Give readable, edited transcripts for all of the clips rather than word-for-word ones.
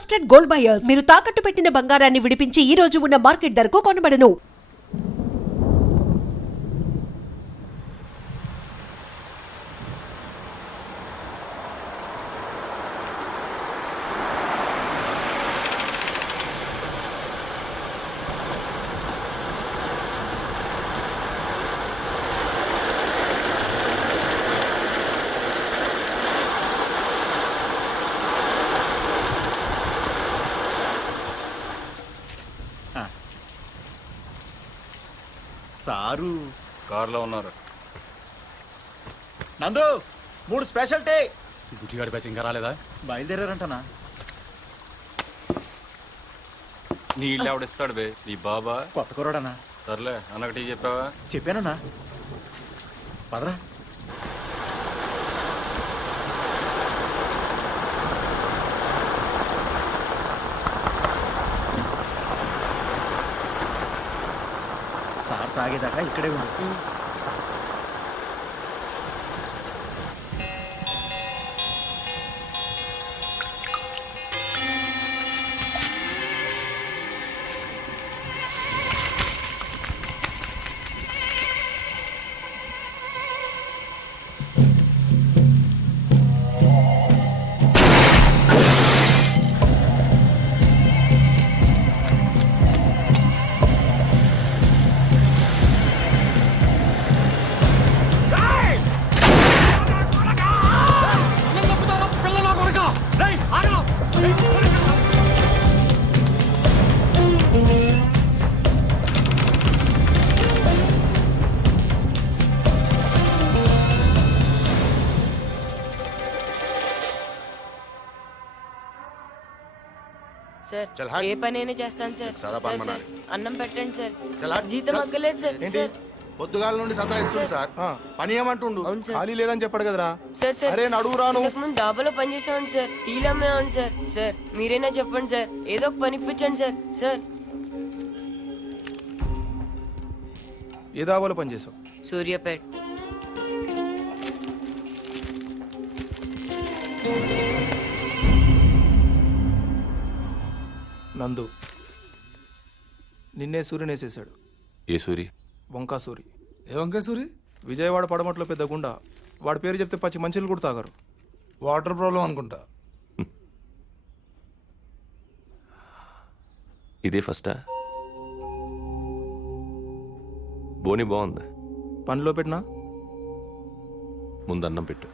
Trusted gold buyers మీరు తాకట్టు పెట్టిన బంగారాన్ని విడిపించి ఈ రోజు ఉన్న మార్కెట్ ధరకు కొనబడను. సారు కారులో ఉన్నారు. నందు 3 స్పెషల్ టీ. బుచ్చిగాడి బ్యాచ్ ఇంకా రాలేదా? బయలుదేరారంటనా? నీళ్ళు ఎవడిస్తాడు బే? నీ బాబా? కొత్త కుర్రాడనా? సర్లే అన్నకు టీ చెప్పావా? చెప్పానన్నా. పదరా. సార్ తాగేదాకా ఇక్కడే ఉంది. సార్ ఏ పనైనా చేస్తాను సార్. సార్ అన్నం పెట్టండి సార్. జీతం అక్కలేదు సార్. పొద్దుగాల నుండి సతాయిస్తుంది సార్. పని ఏమంటుండు? ఖాళీ లేదని చెప్పాడు కదరా. సార్ అరే నడువు రాను. ముందు డాబాలో పని చేసామండి సార్. టీలు అమ్మేవాడి సార్. సార్ మీరైనా చెప్పండి సార్, ఏదో ఒక పని ఇప్పించండి సార్. సార్ ఏ దాబాలో పని చేసావు? సూర్యాపేట్. నందు నిన్నే సూర్యుని వేసేసాడు. ఏ సూరి? వంకా సూరి. ఏ వంకాయ సూరి? విజయవాడ పడమట్లో పెద్ద గుండా. వాడి పేరు చెప్తే పచ్చి మంచిలు కూడా తాగారు. వాటర్ ప్రాబ్లం అనుకుంటా. ఇదే ఫస్టా? బోని బాగుంది. పనిలో పెట్టినా ముందు అన్నం పెట్టు.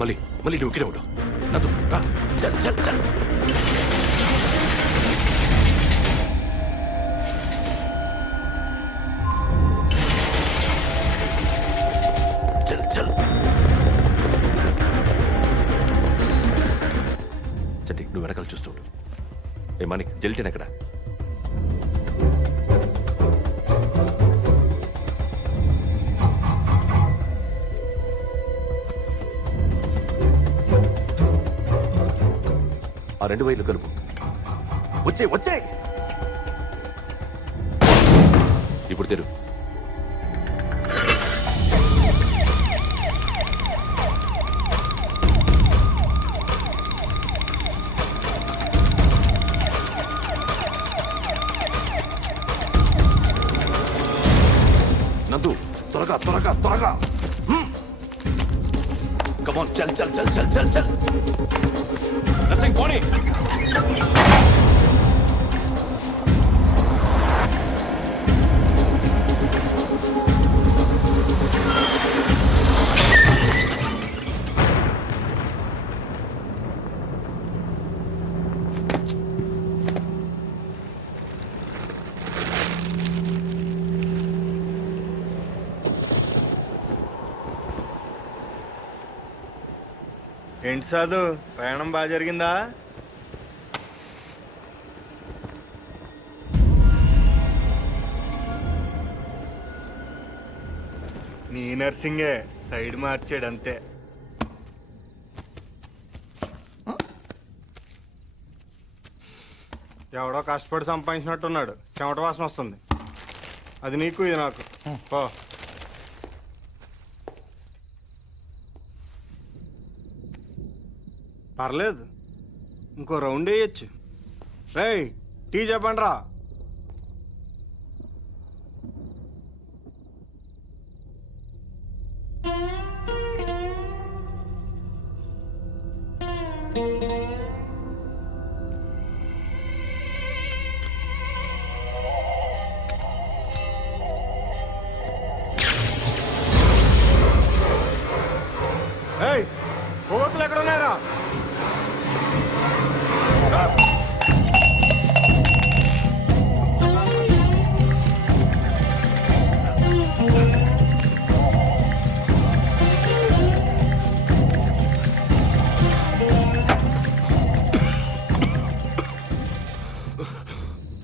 మళ్ళీ మళ్ళీ నువ్వు ఇక్కడే ఉండవు. నదు రా. చల్ చల్ చల్. చల్ చల్. చట్టి నువ్వు వెనకాల చూస్తుండు. ఏ మానిక్ జెల్టేన్ ఎక్కడ? ఆ 2 వైర్లు కలుపు. వచ్చే వచ్చే. ఇప్పుడు తెరు. నందు త్వరగా త్వరగా త్వరగా. కమాన్ చల్ చల్ చల్ చల్ చల్ చల్. నర్సింగ్ పోనీ. ఏంటి సాధు, ప్రయాణం బాగా జరిగిందా? నీ నర్సింగే సైడ్ మార్చాడు అంతే. ఎవడో కష్టపడి సంపాదించినట్టున్నాడు, చెమట వాసన వస్తుంది. అది నీకు, ఇది నాకు. పో. పర్లేదు, ఇంకో రౌండ్ వేయచ్చు. రేయ్, టీ చెప్పండి రా. ఏయ్, కోతులు ఎక్కడ ఉన్నాయరా?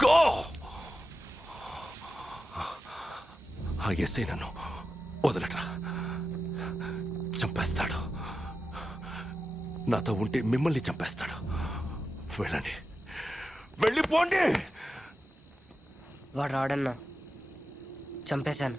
గో! ఆ ఎస్ఐ నన్ను వదలట్రా, చంపేస్తాడు. నాతో ఉంటే మిమ్మల్ని చంపేస్తాడు. వెళ్ళండి, వెళ్ళిపోండి. వాడు రాడన్నా, చంపేశాను.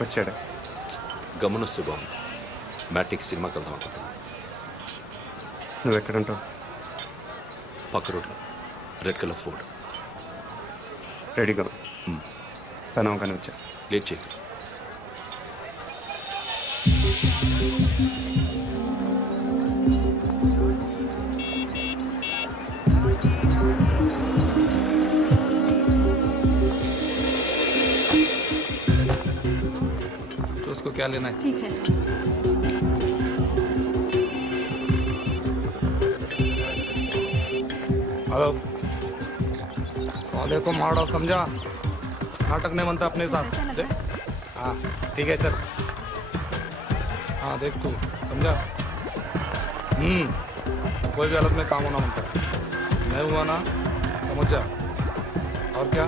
వచ్చాడు. గమనిస్తూ బాబు, మ్యాట్నిక్ సినిమాకి వెళ్దాం అనుకుంటున్నాను. నువ్వు ఎక్కడుంటావు? పక్క రోడ్లో రెడ్ కలర్ ఫోర్డ్. రెడీగా తను కానీ వచ్చేస్తా. లేట్ చేయకు. उसको क्या लेना है? ठीक है. हेलो, सौदे को मारो, समझा? नाटक नहीं बनता अपने साथ. देख, हाँ ठीक है सर. हाँ देख तू, समझा? कोई भी हालत में काम होना बनता है. मैं हुआ ना, समझ जा. और क्या?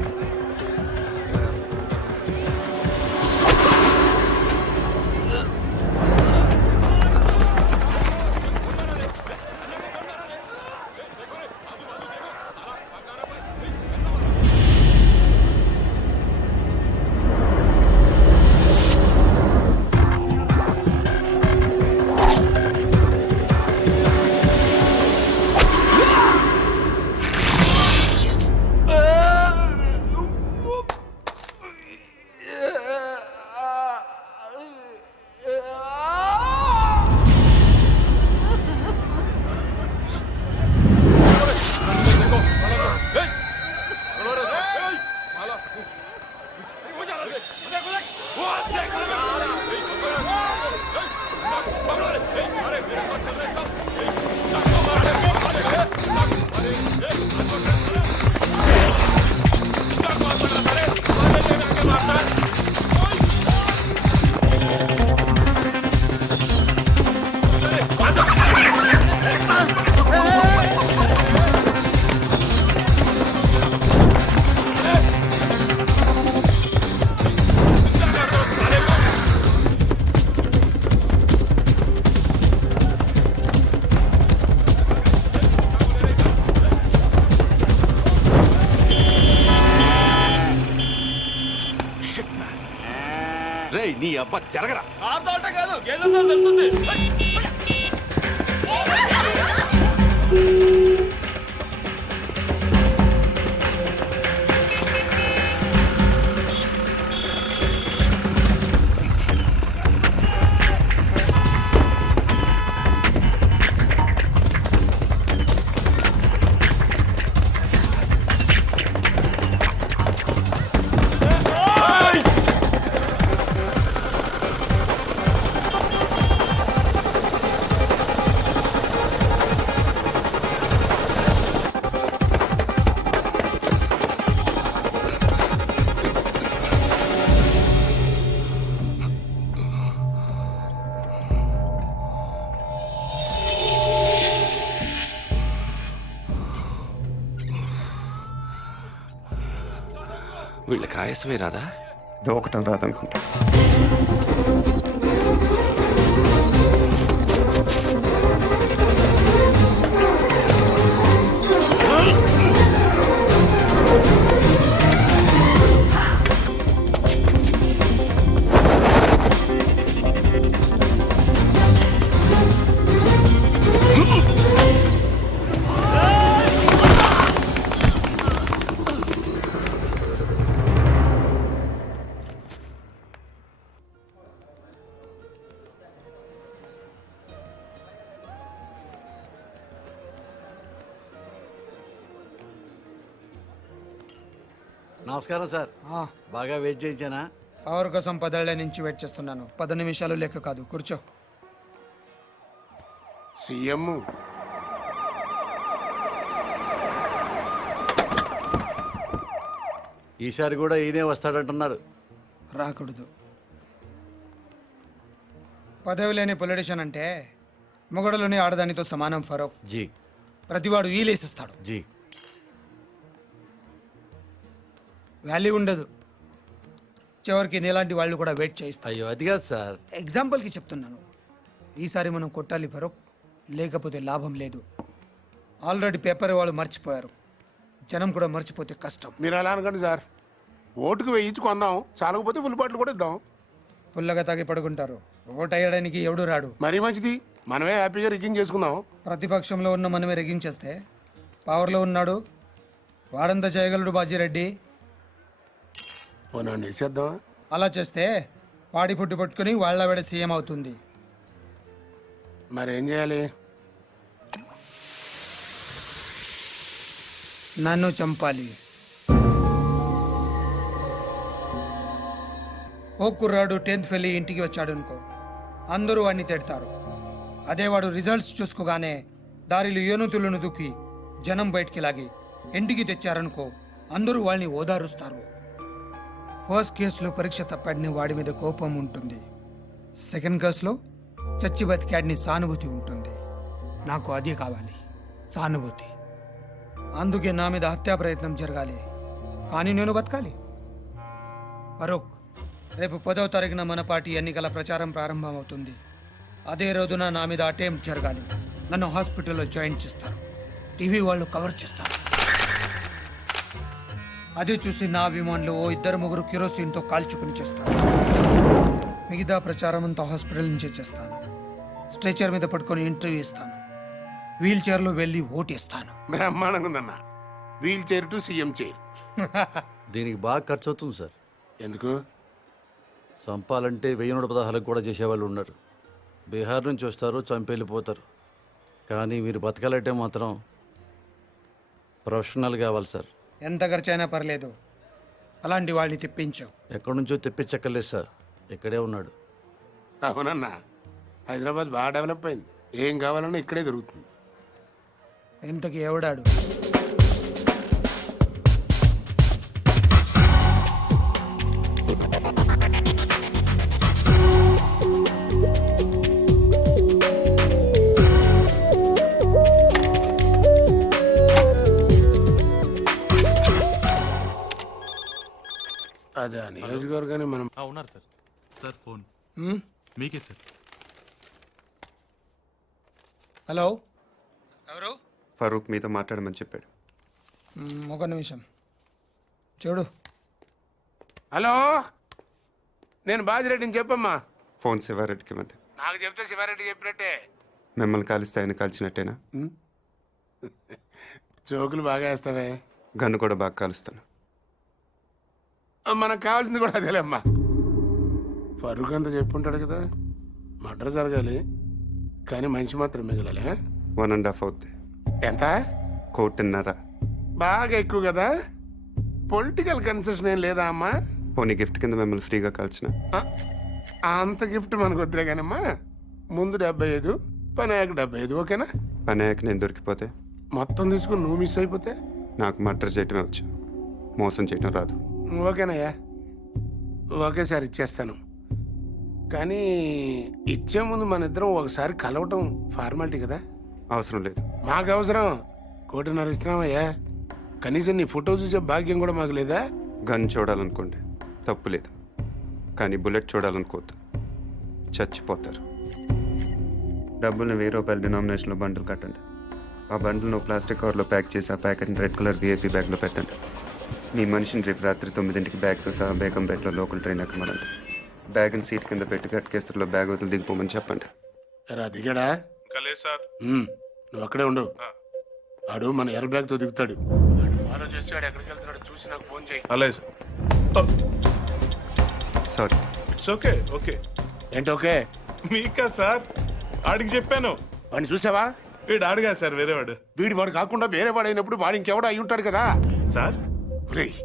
రేయ్, నీ అబ్బా జరగరా. ఆడదాట కాదు, గేదె తెలుస్తుంది. వీళ్ళకి ఆయాసమే రాదా? దూకటం రాదనుకుంటా. నమస్కారం సార్. బాగా వెయిట్ చేయించానా? పవర్ కోసం 10 ఏళ్ల నుంచి వెయిట్ చేస్తున్నాను. 10 నిమిషాలు లెక్క కాదు. కూర్చో. సీఎం ఈసారి కూడా ఈయనే వస్తాడంటున్నారు. రాకూడదు. పదవి లేని పొలిటీషియన్ అంటే మొగడలోని ఆడదానితో సమానం ఫరూక్. జీ ప్రతివాడు వీలేసిస్తాడు. జీ వాల్యూ ఉండదు. చివరికి నీలాంటి వాళ్ళు కూడా వెయిట్ చేయిస్తారు. అయ్యో అది కాదు సార్. ఎగ్జాంపుల్కి చెప్తున్నాను. ఈసారి మనం కొట్టాలి ఫరూక్, లేకపోతే లాభం లేదు. ఆల్రెడీ పేపర్ వాళ్ళు మర్చిపోయారు. జనం కూడా మర్చిపోతే కష్టం. మీరు అలా అనకండి సార్. ఓటుకు వేయించి కొందాం, చాలకపోతే ఫుల్ బాటిల్ కూడా ఇద్దాం. పుల్లగా తాగి పడుకుంటారు. ఓటు వేయడానికి ఎవడు రాడు. మరీ మంచిది, మనమే హ్యాపీగా రిగ్గింగ్ చేసుకుందాం. ప్రతిపక్షంలో ఉన్న మనమే రెగించేస్తే పవర్లో ఉన్నాడు వాడంతా చేయగలడు బాజిరెడ్డి. పోనా వేసేద్దాం. అలా చేస్తే వాడి పుట్టు పట్టుకుని వాళ్ళ వేడ సీఎం అవుతుంది. మరేం చేయాలి? నన్ను చంపాలి. ఓ కుర్రాడు 10th వెళ్ళి ఇంటికి వచ్చాడు అనుకో, అందరూ వాడిని తిడతారు. అదే వాడు రిజల్ట్స్ చూసుకోగానే దారిలో ఏనుతులను దుక్కి జనం బయటికి లాగి ఇంటికి తెచ్చారనుకో, అందరూ వాళ్ళని ఓదారుస్తారు. ఫస్ట్ కేసులో పరీక్ష తప్పాడిని వాడి మీద కోపం ఉంటుంది. సెకండ్ కేసులో చచ్చి బతికాడిని సానుభూతి ఉంటుంది. నాకు అదే కావాలి, సానుభూతి. అందుకే నా మీద హత్యా ప్రయత్నం జరగాలి, కానీ నేను బతకాలి. ఫరూక్, రేపు 10వ తారీఖున మన పార్టీ ఎన్నికల ప్రచారం ప్రారంభమవుతుంది. అదే రోజున నా మీద అటెంప్ట్ జరగాలి. నన్ను హాస్పిటల్లో జాయిన్ చేస్తారు. టీవీ వాళ్ళు కవర్ చేస్తారు. అదే చూసి నా అభిమానులు ఓ 2-3 కిరోసిన్తో కాల్చుకుని చేస్తారు. మిగతా ప్రచారం అంతా హాస్పిటల్ నుంచే చేస్తాను. స్ట్రెచర్ మీద పట్టుకొని ఇంటర్వ్యూ ఇస్తాను. వీల్ చైర్లో వెళ్ళి ఓటేస్తాను. బ్రహ్మాండంగా ఉందన్న. Wheelchair to CM chair. దీనికి బాగా ఖర్చు అవుతుంది సార్. ఎందుకు? చంపాలంటే 1016 కూడా చేసేవాళ్ళు ఉన్నారు. బీహార్ నుంచి వస్తారు, చంపేళ్ళిపోతారు. కానీ మీరు బతకాలంటే మాత్రం ప్రొఫెషనల్ కావాలి సార్. ఎంత ఖర్చైనా పర్లేదు, అలాంటి వాళ్ళని తెప్పించావు. ఎక్కడి నుంచో తెప్పించక్కర్లేదు సార్, ఇక్కడే ఉన్నాడు. అవునన్నా, హైదరాబాద్ బాగా డెవలప్ అయింది. ఏం కావాలన్నా ఇక్కడే దొరుకుతుంది. ఇంతకి ఎవడాడు? అదే నియోజకవర్గాన్ని మనం ఉన్నారు సార్. సార్ ఫోన్ హ్మ్? మీకే సార్. హలో, ఎవరు? ఫరూక్ మీతో మాట్లాడమని చెప్పాడు. ఒక నిమిషం చూడు. హలో, నేను బాజిరెడ్డిని చెప్పమ్మా. ఫోన్ శివారెడ్డికి ఇవ్వండి. నాకు చెప్తే శివారెడ్డి చెప్పినట్టే. మిమ్మల్ని కాలిస్తే ఆయన కాల్చినట్టేనా? జోకులు బాగా వేస్తావే. గన్ను కూడా బాగా కాలుస్తాను. మనకు కావాల్సింది కూడా అదేలేమ్మా. ఫరూక్ అంతా చెప్పుంటాడు కదా, మర్డర్ జరగాలి కానీ మనిషి మాత్రం మిగలాలి. 1.5 అవుద్ది. ఎంత? 1.5. బాగా ఎక్కువ కదా. పొలిటికల్ కన్సెషన్ ఏం లేదా అమ్మా? పోనీ గిఫ్ట్ కింద మిమ్మల్ని ఫ్రీగా కాల్చిన. అంత గిఫ్ట్ మనకు వద్దులే కానమ్మా. ముందు 75, పని అయ్యాక 75, ఓకేనా? పని అయ్యాక నేను దొరికిపోతే? మొత్తం తీసుకుని నువ్వు మిస్ అయిపోతే? నాకు మర్డర్ చేయటమే వచ్చు, మోసం చేయటం రాదు. ఓకేనయ్యా, ఒకేసారి ఇచ్చేస్తాను. కానీ ఇచ్చే ముందు మన ఇద్దరం ఒకసారి కలవటం ఫార్మాలిటీ కదా. అవసరం లేదు. మాకు అవసరం. 1.5 ఇస్తున్నామయ్యా. కనీసం నీ ఫోటో చూసే భాగ్యం కూడా మాకు లేదా? గన్ చూడాలనుకోండి తప్పు లేదు, కానీ బుల్లెట్ చూడాలనుకోవద్దు, చచ్చిపోతారు. డబ్బుల్ని 1000 రూపాయల డినామినేషన్లో బండిల్ కట్టండి. ఆ బండిల్ను ప్లాస్టిక్ కవర్లో ప్యాక్ చేసి ఆ ప్యాకెట్ని రెడ్ కలర్ విఐపి బ్యాగ్లో పెట్టండి. మీ మనిషిని రేపు రాత్రి 9ంటికి బ్యాగ్తో సహా బేగంపేటలో లోకల్ ట్రైన్ ఎక్కమనండి. బ్యాగ్ని సీట్ కింద పెట్టి కట్కేస్తులో బ్యాగ్ వదిలి దిగిపోమని చెప్పండి. ఎరా దిగాడా? సార్ నువ్వు అక్కడే ఉండు. ఆడు మన ఎయిర్ బ్యాగ్ తో దిగుతాడు. ఫాలో చేసి ఆడు ఎక్కడికి వెళ్తున్నాడు చూసి నాకు ఫోన్ చేయి. అలాగే sir. Sorry. It's okay. Okay ఏంటి ఓకే? మీకా సార్? ఆడికి చెప్పాను. వాడిని చూసావా? వీడు ఆడుగా సార్, వేరేవాడు. వాడు కాకుండా వేరే వాడు అయినప్పుడు వాడు ఇంకెవడో అయి ఉంటాడు కదా సార్. రేయ్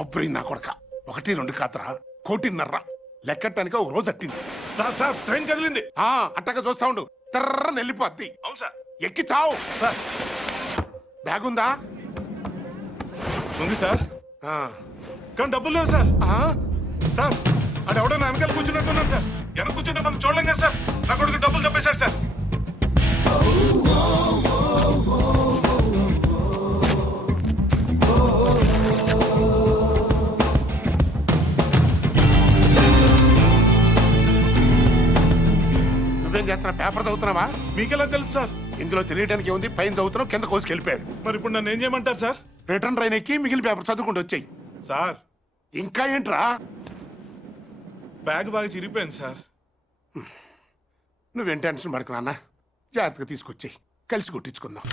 ఆబ్రెయిన్ నా కొడక, 1 2 కాతరా, 1.5 లెక్కటానికి ఒక రోజు అట్టింది. సార్ సార్ ట్రైన్ కదిలింది. అట్టగా చూస్తా ఉండు, తర్రని వెళ్ళిపోద్ది. అవును సార్. ఎక్కి చావు. సార్ బ్యాగ్ ఉందా? ఉంది సార్, ఆ. కానీ డబ్బులు లేవు సార్. ఆ? సార్ అది ఎవడో నా వెనకాల కూర్చున్నట్టున్నాను సార్. వెనక కూర్చుంటే మనం చూడలేం కదా సార్. నా కొడుకు డబ్బులు తప్పేశారు సార్. నువ్వేం చేస్తున్నా? పేపర్ చదువుతున్నావా? మీకెలా తెలుసు సార్? ఇందులో తెలియడానికి ఉంది, పైన చదువుతున్నావు, కింద కోసుకెళ్ళిపోయాడు. మరి ఇప్పుడు నన్ను ఏం చేయమంటారు సార్? రిటర్న్ ట్రైన్ ఎక్కి మిగిలిన పేపర్ చదువుకుంటూ వచ్చాయి. సార్ ఇంకా ఏంట్రా? బ్యాగ్ బాగా చిరిగిపోయింది సార్. నువ్వేం టెన్షన్ పడకు నాన్న, జాగ్రత్తగా తీసుకొచ్చాయి, కలిసి కొట్టించుకుందాం.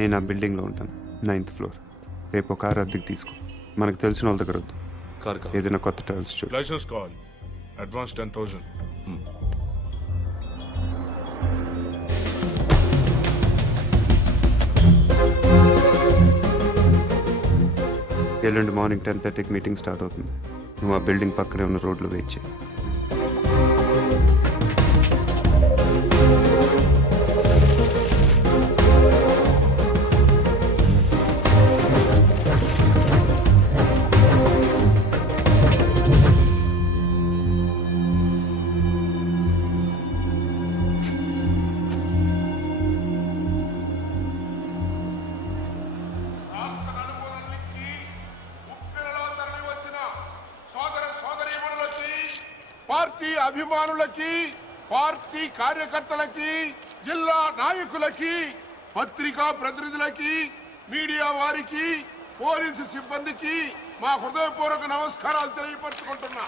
నేను ఆ బిల్డింగ్లో ఉంటాను, 9th ఫ్లోర్. రేపు ఒక కారు అద్దెకి తీసుకో. మనకు తెలిసిన వాళ్ళ దగ్గర వద్దు, కారు ఏదైనా కొత్త ట్రావెల్స్ చూడు. లైసెన్స్ కావాలి, అడ్వాన్స్ 10,000. ఎల్లుండి మార్నింగ్ 10:30కి మీటింగ్ స్టార్ట్ అవుతుంది. నువ్వు ఆ బిల్డింగ్ పక్కనే ఉన్న రోడ్లో వెయిట్ చేయి. పార్టీ అభిమానులకి, పార్టీ కార్యకర్తలకి, జిల్లా నాయకులకి, పత్రికా ప్రతినిధులకి, మీడియా వారికి, పోలీసు సిబ్బందికి మా హృదయపూర్వక నమస్కారాలు తెలియపరుచుకుంటున్నా.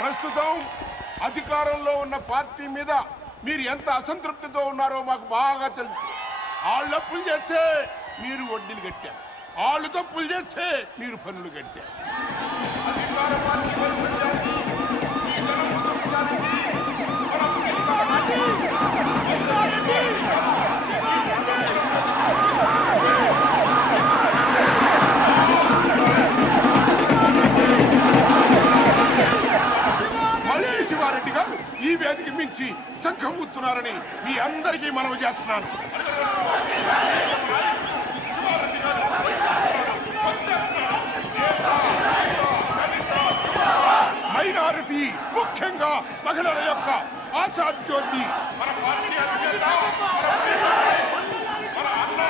ప్రస్తుతం అధికారంలో ఉన్న పార్టీ మీద మీరు ఎంత అసంతృప్తితో ఉన్నారో మాకు బాగా తెలుసు. వాళ్ళు అప్పులు చేస్తే మీరు వడ్డీలు కట్టారు, వాళ్ళు తప్పులు చేస్తే మీరు పన్నులు కట్టారు. అధికార పార్టీ వైఫల్యాన్ని, ఈ ధనపు దొంగతనానికి మనం మళ్ళీ శివారెడ్డి గారు ఈ వేదిక మించి సంఘముతున్నారని మీ అందరికీ మనవి చేస్తున్నాను. మైనారిటీ, ముఖ్యంగా మహిళల యొక్క ఆశాజ్యోతి మన పార్టీ అధినేత, మన అన్న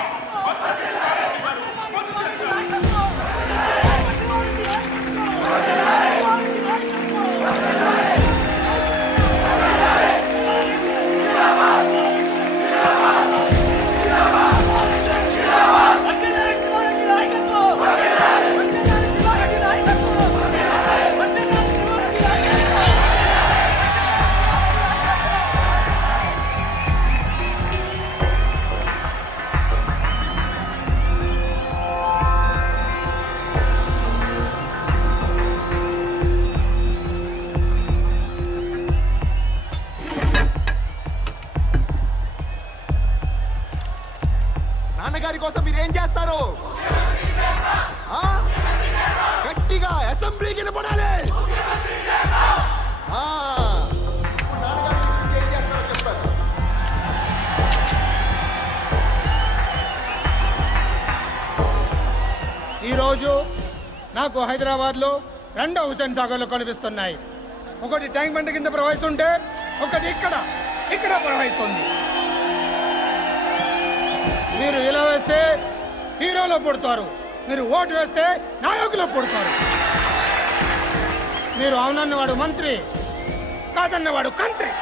నాన్నగారి కోసం మీరేం చేస్తారు? గట్టిగా అసెంబ్లీకి వినపడాలి. నాన్నగారి గురించి ఏం చేస్తారో చెప్తారు. ఈరోజు నాకు హైదరాబాద్లో 2 హుసేన్ సాగర్లు కనిపిస్తున్నాయి. ఒకటి ట్యాంక్ బండ్ కింద ప్రవహిస్తుంటే ఒకటి ఇక్కడ ప్రవహిస్తుంది. మీరు ఇలా వేస్తే హీరోలో పుడతారు, మీరు ఓటు వేస్తే నాయకులు పుడతారు. మీరు అవునన్నవాడు మంత్రి, కాదన్నవాడు కంత్రి.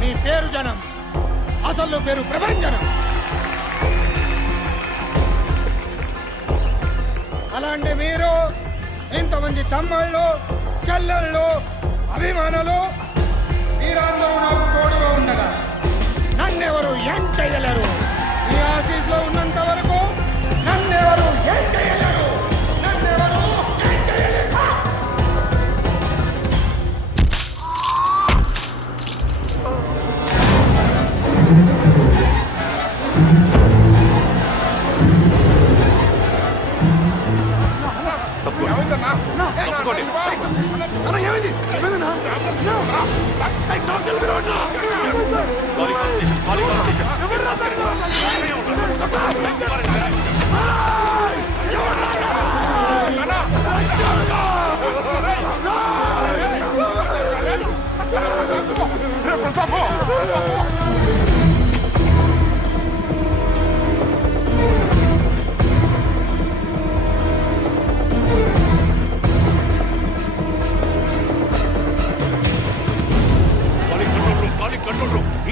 మీ పేరు జనం, అసలు పేరు ప్రభంజనం. అలాంటి మీరు ఇంతమంది తమ్ముళ్ళు, చెల్లెళ్ళు, అభిమానులు మీరందరూ నాకు తోడుగా ఉండగా నన్నెవరు ఏం చేయలేరు. మీ ఆఫీస్లో ఉన్నంత వరకు నన్నెవరు ఏం చేయలేరు. నన్నెవరు ఏం చేయలేరు.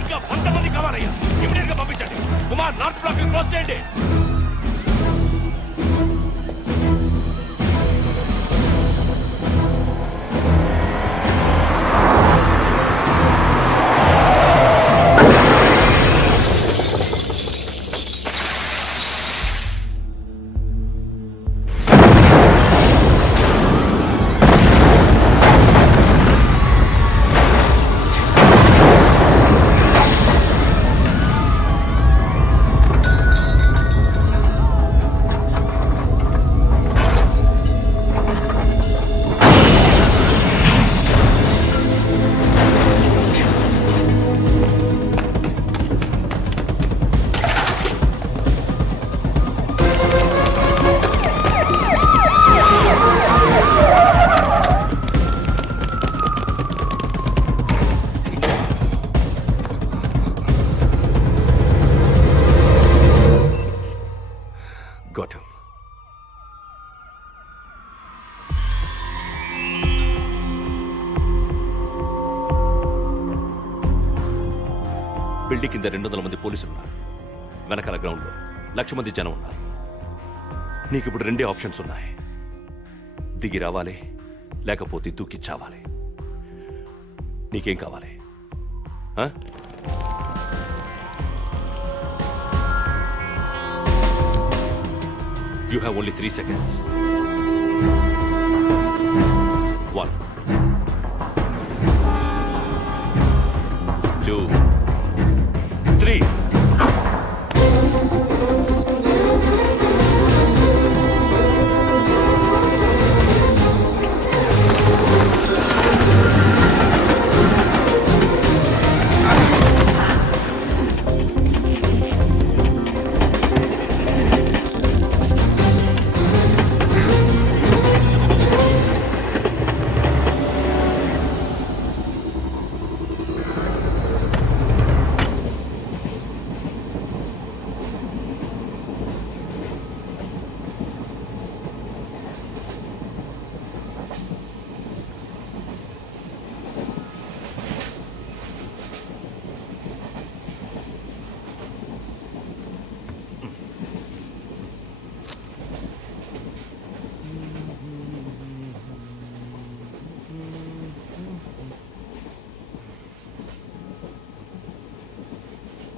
ఇంకా 100 మంది కావాలయ్యా. ఇమీడియట్ గా పంపించండి. కుమార్, నార్త్ బ్లాక్ క్లోజ్ చేయండి. Got him. బిల్డింగ్ కింద 200 మంది పోలీసులు ఉన్నారు. వెనకాల గ్రౌండ్ లో 1,00,000 మంది జనం ఉన్నారు. నీకు ఇప్పుడు 2 ఆప్షన్స్ ఉన్నాయి. దిగి రావాలి, లేకపోతే దూకి చావాలి. నీకేం కావాలి? You have only 3 seconds. 1, 2, 3.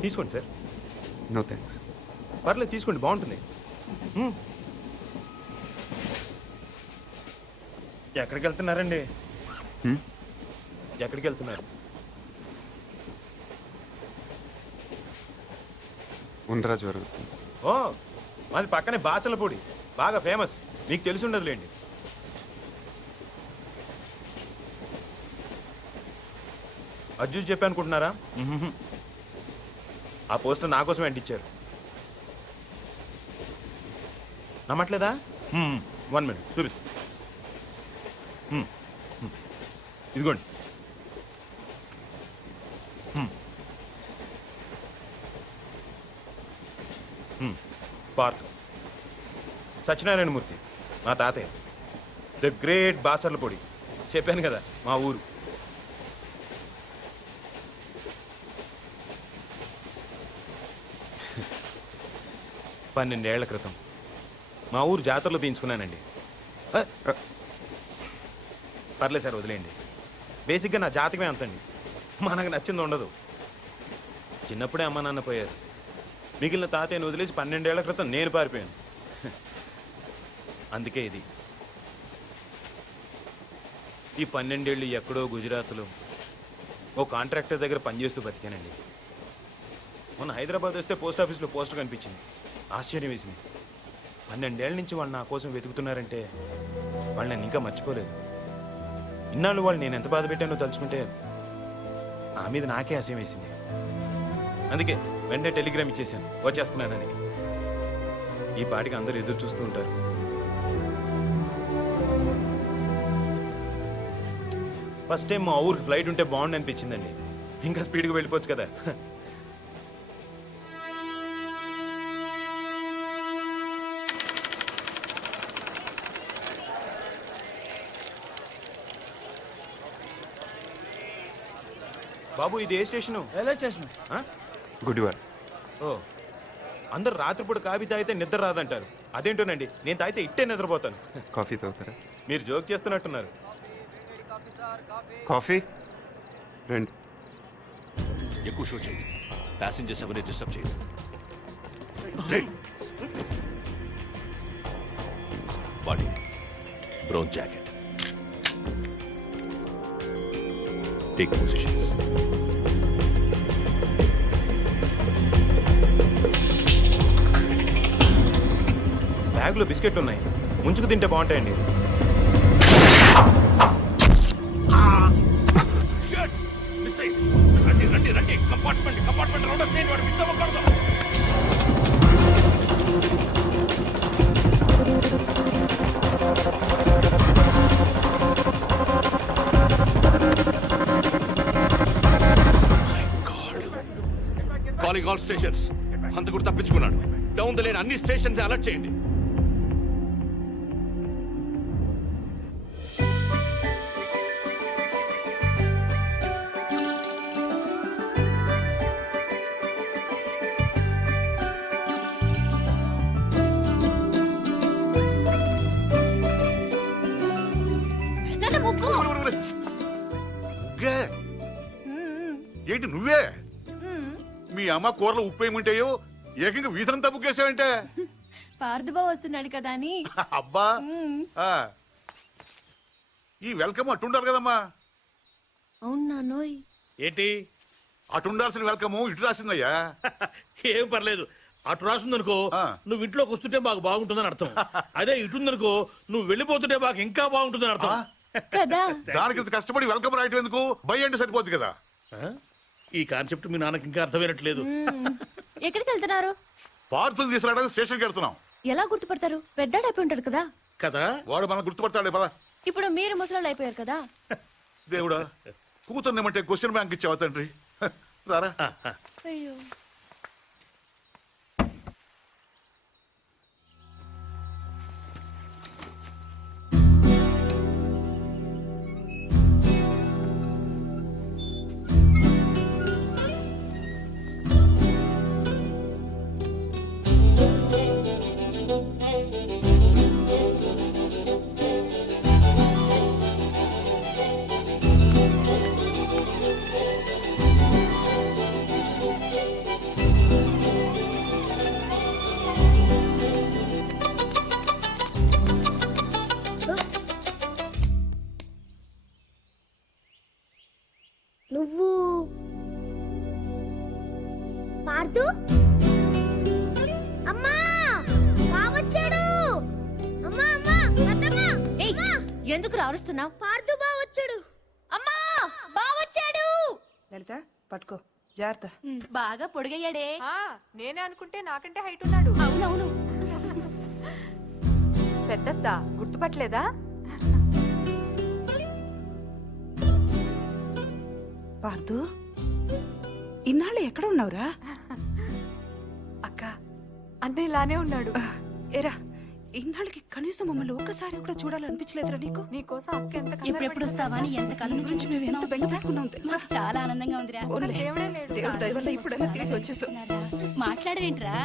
తీసుకోండి సార్. No thanks. పర్లేదు, తీసుకోండి, బాగుంటుంది. ఎక్కడికి వెళ్తున్నారండి? ఎక్కడికి వెళ్తున్నారు? ఉండరా జ్వరం. ఓ, మాది పక్కనే బాచలపూడి, బాగా ఫేమస్, మీకు తెలిసి ఉండదులేండి. అజ్జూస్ చెప్పి అనుకుంటున్నారా? ఆ పోస్టర్ నా కోసం అంటించారు. నమ్మట్లేదా? 1 మినిట్ చూపిస్తా. ఇదిగోండి. పార్క్ సత్యనారాయణమూర్తి మా తాతయ్య, ద గ్రేట్ బాసర్లపొడి. చెప్పాను కదా మా ఊరు. పన్నెండేళ్ల క్రితం మా ఊరు జాతరలో తీయించుకున్నానండి. పర్లేదు సార్, వదిలేయండి. బేసిక్గా నా జాతకమే అంతండి. మనకు నచ్చింది ఉండదు. చిన్నప్పుడే అమ్మ నాన్న పోయారు. మిగిలిన తాతయ్యను వదిలేసి 12 ఏళ్ల క్రితం నేను పారిపోయాను. అందుకే ఇది. ఈ 12 ఏళ్ళు ఎక్కడో గుజరాత్లో ఓ కాంట్రాక్టర్ దగ్గర పనిచేస్తూ బతికానండి. మొన్న హైదరాబాద్ వస్తే పోస్ట్ ఆఫీస్లో పోస్టర్ కనిపించింది. ఆశ్చర్యం వేసింది. 12 ఏళ్ళ నుంచి వాళ్ళు నా కోసం వెతుకుతున్నారంటే వాళ్ళు నన్ను ఇంకా మర్చిపోలేదు. ఇన్నాళ్ళు వాళ్ళు నేను ఎంత బాధ పెట్టానో తలుచుకుంటే ఆ మీద నాకే అసహ్యం వేసింది. అందుకే వెంటనే టెలిగ్రామ్ ఇచ్చేసాను వచ్చేస్తున్నానని. ఈ పాటికి అందరూ ఎదురు చూస్తూ ఉంటారు. ఫస్ట్ టైం మా ఊరికి ఫ్లైట్ ఉంటే బాగుండు అనిపించిందండి. ఇంకా స్పీడ్గా వెళ్ళిపోవచ్చు కదా. బాబు ఇది ఏ స్టేషను? Railway station. గుడివాడ. ఓ, అందరు రాత్రిపూట కాఫీ తాగితే నిద్ర రాదంటారు. అదేంటోనండి, నేను తాగితే ఇట్టే నిద్రపోతాను. కాఫీ తాగుతారా? మీరు జోక్ చేస్తున్నట్టున్నారు. కాఫీ రండి. ఎక్కువ షో చేయండి. ప్యాసింజర్స్ ఎవరిని డిస్టర్బ్ చేయండి. Body brown jacket. Take positions. బ్యాగ్లో బిస్కెట్లు ఉన్నాయి, ముంచుకు తింటే బాగుంటాయండి. Calling all stations. హంతకుడు తప్పించుకున్నాడు. డౌన్ ద లేన్ అన్ని స్టేషన్స్ అలర్ట్ చేయండి. ఏంటి నువ్వే? మీ అమ్మ కూరలో ఉప్పు ఏముంటాయో ఏకంగా వీధంతా బుక్కేసావంటే. పార్థబాబు వస్తున్నాడు కదా అని. అబ్బా, ఈ వెల్కమ్ అట్టుండాలి కదమ్మా. అవునా నోయ్? ఏంటి అటుండాల్సిన వెల్కమ్ ఇటు రాసిందయ్యా? ఏం పర్లేదు, అటు రాసిందనుకో నువ్వు ఇంట్లోకి వస్తుంటే మాకు బాగుంటుందని అర్థం. అదే ఇటుందనుకో నువ్వు వెళ్ళిపోతుంటే మాకు ఇంకా బాగుంటుందని అర్థం కదా. దానికి ఇంత కష్టపడి వెల్కమ్ రాయటం ఎందుకు? బై అంటే సరిపోద్ది కదా. ఈ కాన్సెప్ట్ మీ నాన్నకి ఇంకా అర్థమైనట్లేదు. ఎక్కడికి వెళ్తున్నారు? పార్సల్ తీసుకురావడానికి స్టేషన్కి వెళ్తున్నాం. ఎలా గుర్తుపడతారు? పెద్దాడైపోయి ఉంటాడు కదా. కదా, వాడు మనం గుర్తుపడతాడే పదా. ఇప్పుడు మీరు ముసలాళ్ళు అయిపోయారు కదా. దేవుడా, కూతుర్నేమంటే క్వశ్చన్ బ్యాంక్ ఇచ్చావా తండ్రి? రారా. అయ్యో, నువ్వు పార్థు? అమ్మా బావొచ్చాడు. అమ్మా అమ్మా అత్తమ్మా. ఏయ్, ఎందుకు అరుస్తున్నావు? పార్థు బావొచ్చాడు. అమ్మా బావొచ్చాడు. లలిత పట్టుకో. జాగ్రత్త. బాగా పొడిగయ్యాడే. నేనే అనుకుంటే నాకంటే హైట్ ఉన్నాడు. అవునవును. పెద్దత్త గుర్తుపట్టలేదా? పార్దు, ఇన్నాళ్ళు ఎక్కడ ఉన్నావురా? అక్క అన్న ఇలానే ఉన్నాడు. ఏరా, ఇన్నాళ్ళకి కనీసం మమ్మల్ని ఒక్కసారి కూడా చూడాలనిపించలేదురా నీకు? నీకోసం అక్క ఎంత ఎప్పుడెప్పుడు వస్తావా అని ఎంత కళ్ళ నుంచి మేము ఎంత బెంగ పెట్టుకున్నాం తెలుసా? చాలా ఆనందంగా ఉందిరా. దేవుడే లేడు. దేవుడి దయ వల్ల ఇప్పుడైనా తిరిగి వచ్చేసాం. మాట్లాడవేంట్రా?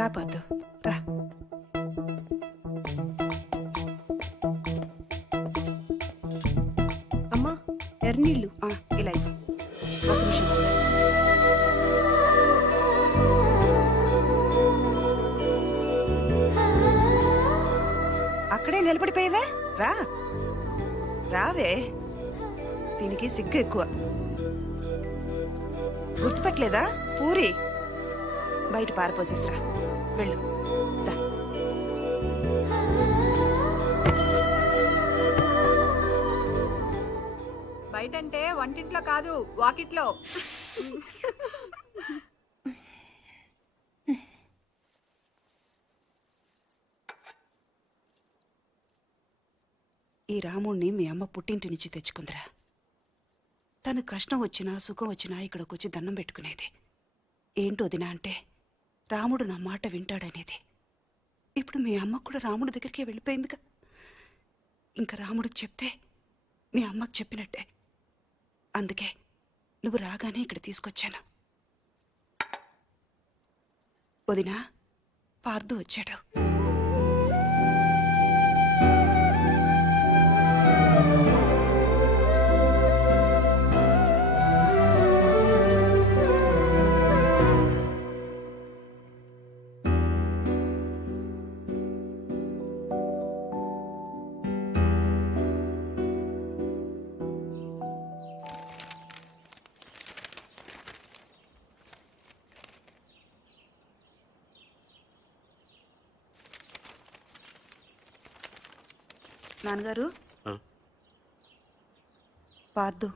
రా పార్దు, రా. అమ్మా ఎర్నీళ్ళు. ఇలా ఇవ్వు. ఒక నిమిషం. అక్కడే నిలబడిపోయావే, రా రావే. దీనికి సిగ్గు ఎక్కువ. గుర్తుపట్టలేదా? పూరి బయట పారిపోసేసిరా. వెళ్ళు. దా. బయటంటే వంటింట్లో కాదు, వాకిట్లో. ఈ రాముణ్ణి మీ అమ్మ పుట్టింటి నుంచి తెచ్చుకుందిరా. తను కష్టం వచ్చినా సుఖం వచ్చినా ఇక్కడికి వచ్చి దండం పెట్టుకునేది. ఏంటో వదినా అంటే రాముడు నా మాట వింటాడనేది. ఇప్పుడు మీ అమ్మ కూడా రాముడి దగ్గరికి వెళ్ళిపోయిందిగా. ఇంకా రాముడికి చెప్తే మీ అమ్మకు చెప్పినట్టే. అందుకే నువ్వు రాగానే ఇక్కడ తీసుకొచ్చాను. వదినా, పార్దు వచ్చాడు. నాన్నగారు, పార్దు